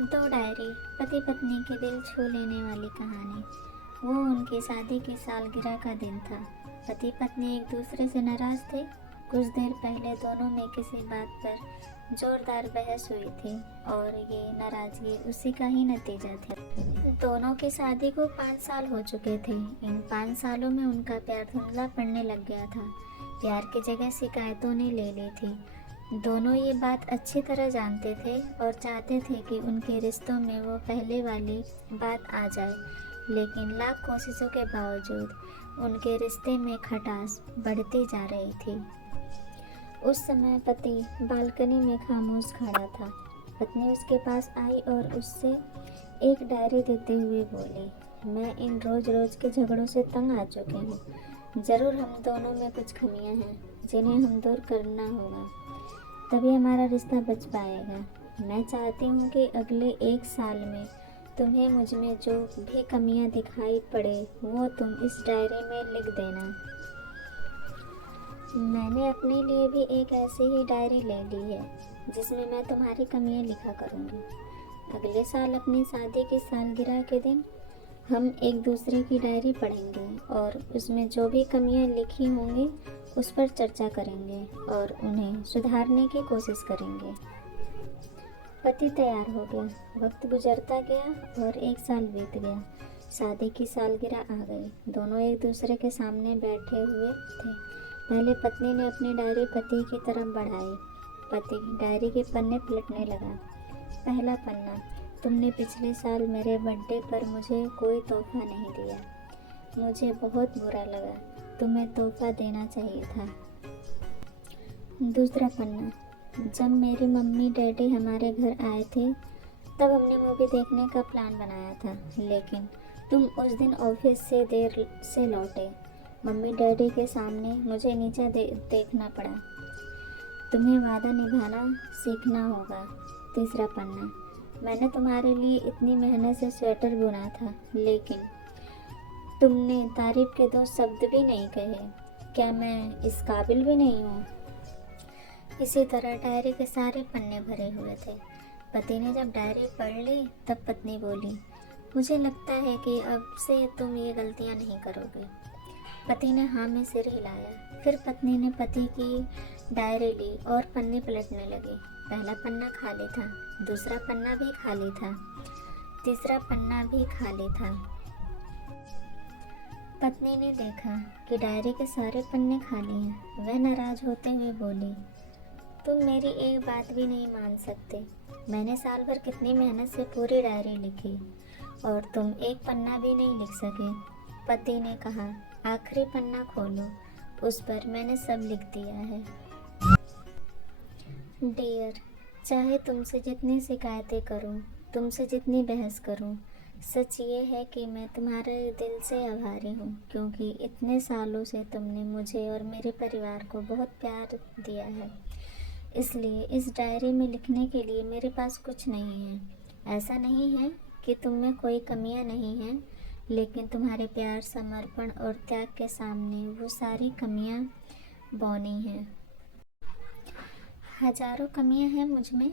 दो डायरी, पति पत्नी के दिल छू लेने वाली कहानी। वो उनकी शादी की सालगिरह का दिन था। पति पत्नी एक दूसरे से नाराज थे। कुछ देर पहले दोनों में किसी बात पर जोरदार बहस हुई थी और ये नाराजगी उसी का ही नतीजा था। दोनों की शादी को 5 साल हो चुके थे। इन 5 सालों में उनका प्यार धुंधला पड़ने लग गया था। प्यार की जगह शिकायतों ने ले ली थी। दोनों ये बात अच्छी तरह जानते थे और चाहते थे कि उनके रिश्तों में वो पहले वाली बात आ जाए, लेकिन लाख कोशिशों के बावजूद उनके रिश्ते में खटास बढ़ती जा रही थी। उस समय पति बालकनी में खामोश खड़ा था। पत्नी उसके पास आई और उससे एक डायरी देते हुए बोली, मैं इन रोज रोज के झगड़ों से तंग आ चुकी हूँ। ज़रूर हम दोनों में कुछ खामियां हैं जिन्हें हम दूर करना होगा, तभी हमारा रिश्ता बच पाएगा। मैं चाहती हूँ कि अगले 1 साल में तुम्हें मुझ में जो भी कमियाँ दिखाई पड़े वो तुम इस डायरी में लिख देना। मैंने अपने लिए भी एक ऐसी ही डायरी ले ली है जिसमें मैं तुम्हारी कमियाँ लिखा करूँगी। अगले साल अपनी शादी की सालगिरह के दिन हम एक दूसरे की डायरी पढ़ेंगे और उसमें जो भी कमियाँ लिखी होंगी उस पर चर्चा करेंगे और उन्हें सुधारने की कोशिश करेंगे। पति तैयार हो गया। वक्त गुजरता गया और 1 साल बीत गया। शादी की सालगिरह आ गई। दोनों एक दूसरे के सामने बैठे हुए थे। पहले पत्नी ने अपनी डायरी पति की तरफ बढ़ाई। पति डायरी के पन्ने पलटने लगा। पहला पन्ना, तुमने पिछले साल मेरे बर्थडे पर मुझे कोई तोहफा नहीं दिया। मुझे बहुत बुरा लगा। तुम्हें तोहफा देना चाहिए था। दूसरा पन्ना, जब मेरी मम्मी डैडी हमारे घर आए थे तब हमने मूवी देखने का प्लान बनाया था, लेकिन तुम उस दिन ऑफिस से देर से लौटे। मम्मी डैडी के सामने मुझे नीचे देखना पड़ा। तुम्हें वादा निभाना सीखना होगा। तीसरा पन्ना, मैंने तुम्हारे लिए इतनी मेहनत से स्वेटर बुना था, लेकिन तुमने तारीफ के 2 शब्द भी नहीं कहे। क्या मैं इस काबिल भी नहीं हूँ? इसी तरह डायरी के सारे पन्ने भरे हुए थे। पति ने जब डायरी पढ़ ली तब पत्नी बोली, मुझे लगता है कि अब से तुम ये गलतियाँ नहीं करोगे। पति ने हाँ में सिर हिलाया। फिर पत्नी ने पति की डायरी ली और पन्ने पलटने लगी। पहला पन्ना खाली था, दूसरा पन्ना भी खाली था, तीसरा पन्ना भी खाली था। पत्नी ने देखा कि डायरी के सारे पन्ने खाली हैं। वह नाराज होते हुए बोली, तुम मेरी एक बात भी नहीं मान सकते। मैंने साल भर कितनी मेहनत से पूरी डायरी लिखी और तुम एक पन्ना भी नहीं लिख सके। पति ने कहा, आखिरी पन्ना खोलो, उस पर मैंने सब लिख दिया है। डियर, चाहे तुमसे जितनी शिकायतें करूं, तुमसे जितनी बहस करूं, सच ये है कि मैं तुम्हारे दिल से आभारी हूँ, क्योंकि इतने सालों से तुमने मुझे और मेरे परिवार को बहुत प्यार दिया है। इसलिए इस डायरी में लिखने के लिए मेरे पास कुछ नहीं है। ऐसा नहीं है कि तुम में कोई कमियाँ नहीं हैं, लेकिन तुम्हारे प्यार, समर्पण और त्याग के सामने वो सारी कमियाँ बौनी हैं। हजारों कमियाँ हैं मुझ में,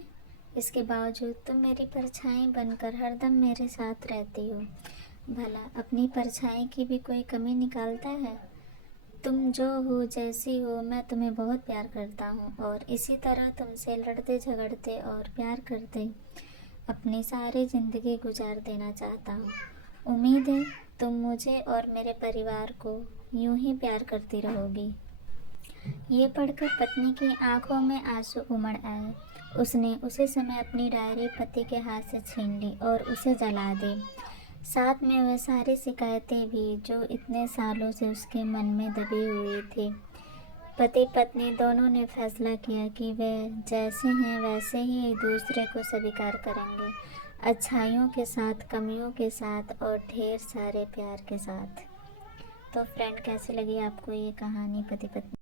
इसके बावजूद तुम मेरी परछाई बनकर हरदम मेरे साथ रहती हो। भला अपनी परछाई की भी कोई कमी निकालता है? तुम जो हो, जैसी हो, मैं तुम्हें बहुत प्यार करता हूँ और इसी तरह तुमसे लड़ते झगड़ते और प्यार करते अपनी सारी ज़िंदगी गुजार देना चाहता हूँ। उम्मीद है तुम मुझे और मेरे परिवार को यूं ही प्यार करती रहोगी। ये पढ़कर पत्नी की आंखों में आंसू उमड़ आए। उसने उसी समय अपनी डायरी पति के हाथ से छीन ली और उसे जला दी। साथ में वह सारी शिकायतें भी जो इतने सालों से उसके मन में दबी हुई थी। पति पत्नी दोनों ने फैसला किया कि वे जैसे हैं वैसे ही एक दूसरे को स्वीकार करेंगे, अच्छाइयों के साथ, कमियों के साथ और ढेर सारे प्यार के साथ। तो फ्रेंड, कैसी लगी आपको ये कहानी पति पत्नी?